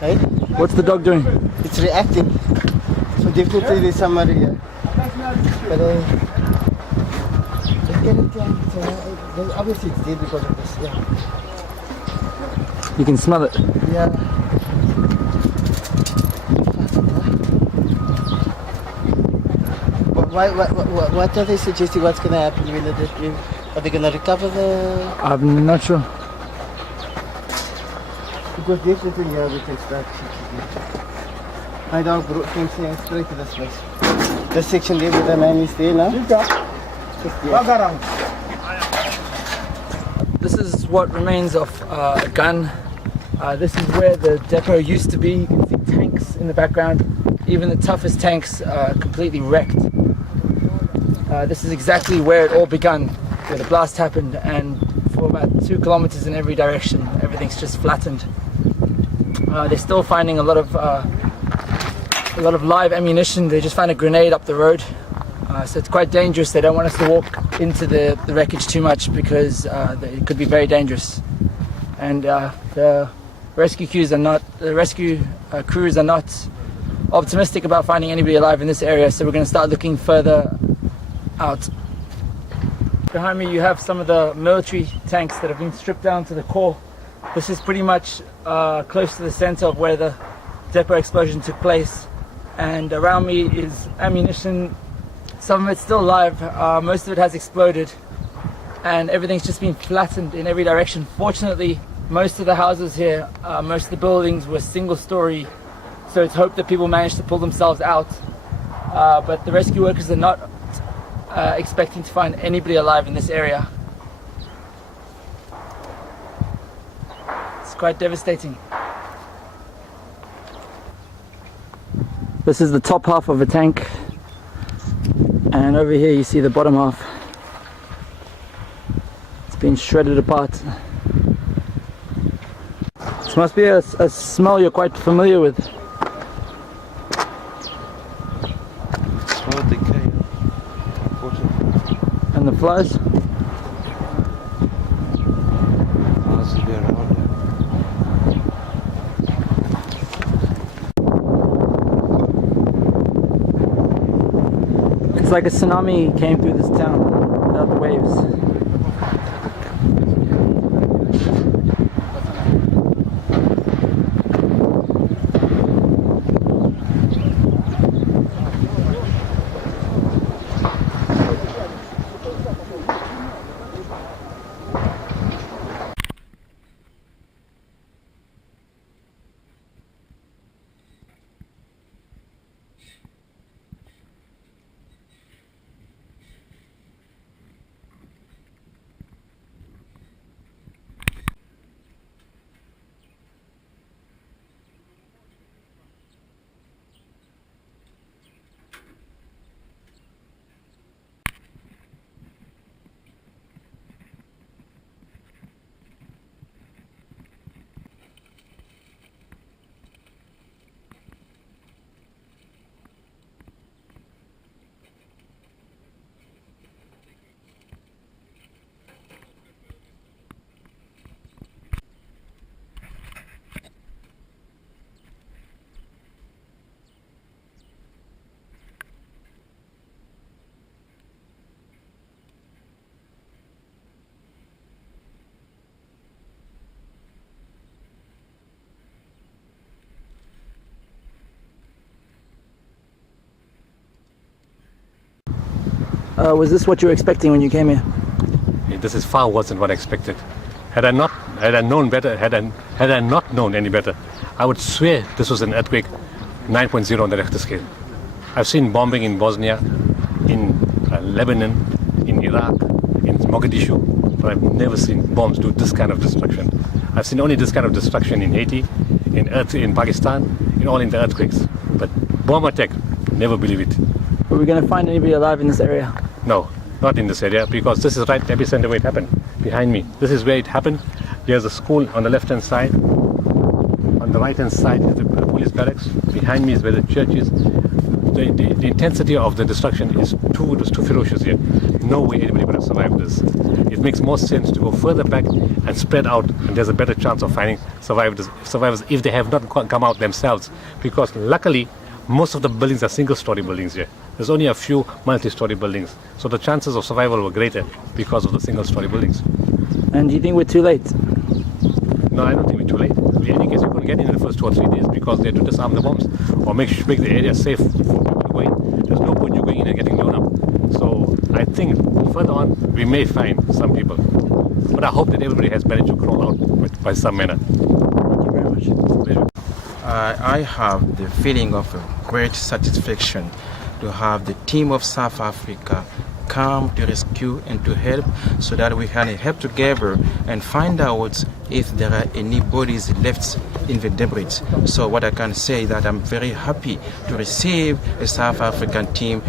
Hey? What's the dog doing? It's reacting. So definitely there's somebody here. But let's get it down. Obviously it's dead because of this, yeah. You can smell it. Yeah. What are they suggesting? What's going to happen when the dead leave? Are they going to recover the... I'm not sure. Because definitely here we can start. My dog came straight to this place. This section there where the man is there now. This is what remains of a gun. This is where the depot used to be. You can see tanks in the background. Even the toughest tanks are completely wrecked. This is exactly where it all begun, where the blast happened, and for about 2 kilometers in every direction, everything's just flattened. They're still finding a lot of live ammunition. They just found a grenade up the road, so it's quite dangerous. They don't want us to walk into the wreckage too much because it could be very dangerous. And the rescue crews are not optimistic about finding anybody alive in this area, so we're going to start looking further out. Behind me you have some of the military tanks that have been stripped down to the core. This is pretty much close to the center of where the depot explosion took place, and around me is ammunition. Some of it's still live, most of it has exploded, and everything's just been flattened in every direction. Fortunately, most of the houses here, most of the buildings were single story, so it's hoped that people managed to pull themselves out, but the rescue workers are not expecting to find anybody alive in this area. It's quite devastating. This is the top half of a tank, and over here you see the bottom half. It's been shredded apart. This must be a smell you're quite familiar with. Smell decay. And the flies? Flies will be around here. It's like a tsunami came through this town without the waves. Was this what you were expecting when you came here? This is far worse than what I expected. Had I not known any better, I would swear this was an earthquake 9.0 on the Richter scale. I've seen bombing in Bosnia, in Lebanon, in Iraq, in Mogadishu, but I've never seen bombs do this kind of destruction. I've seen only this kind of destruction in Haiti, in Pakistan, in all in the earthquakes. But bomb attack, never believe it. Are we going to find anybody alive in this area? No, not in this area, because this is right epicenter where it happened, behind me. This is where it happened. Here's a school on the left-hand side. On the right-hand side is the police barracks. Behind me is where the church is. The intensity of the destruction was too ferocious here. no way anybody would have survived this. It makes more sense to go further back and spread out, and there's a better chance of finding survivors if they have not come out themselves. Because luckily, most of the buildings are single-story buildings here. There's only a few multi-story buildings. So the chances of survival were greater because of the single-story buildings. And do you think we're too late? No, I don't think we're too late. In any case, we couldn't get in the first 2 or 3 days because they had to disarm the bombs or make the area safe for people to go in. There's no point you going in and getting blown up. So I think further on, we may find some people. But I hope that everybody has managed to crawl out by some manner. Thank you very much. Pleasure. I have the feeling of a great satisfaction to have the team of South Africa come to rescue and to help so that we can help together and find out if there are any bodies left in the debris. So what I can say is that I'm very happy to receive a South African team.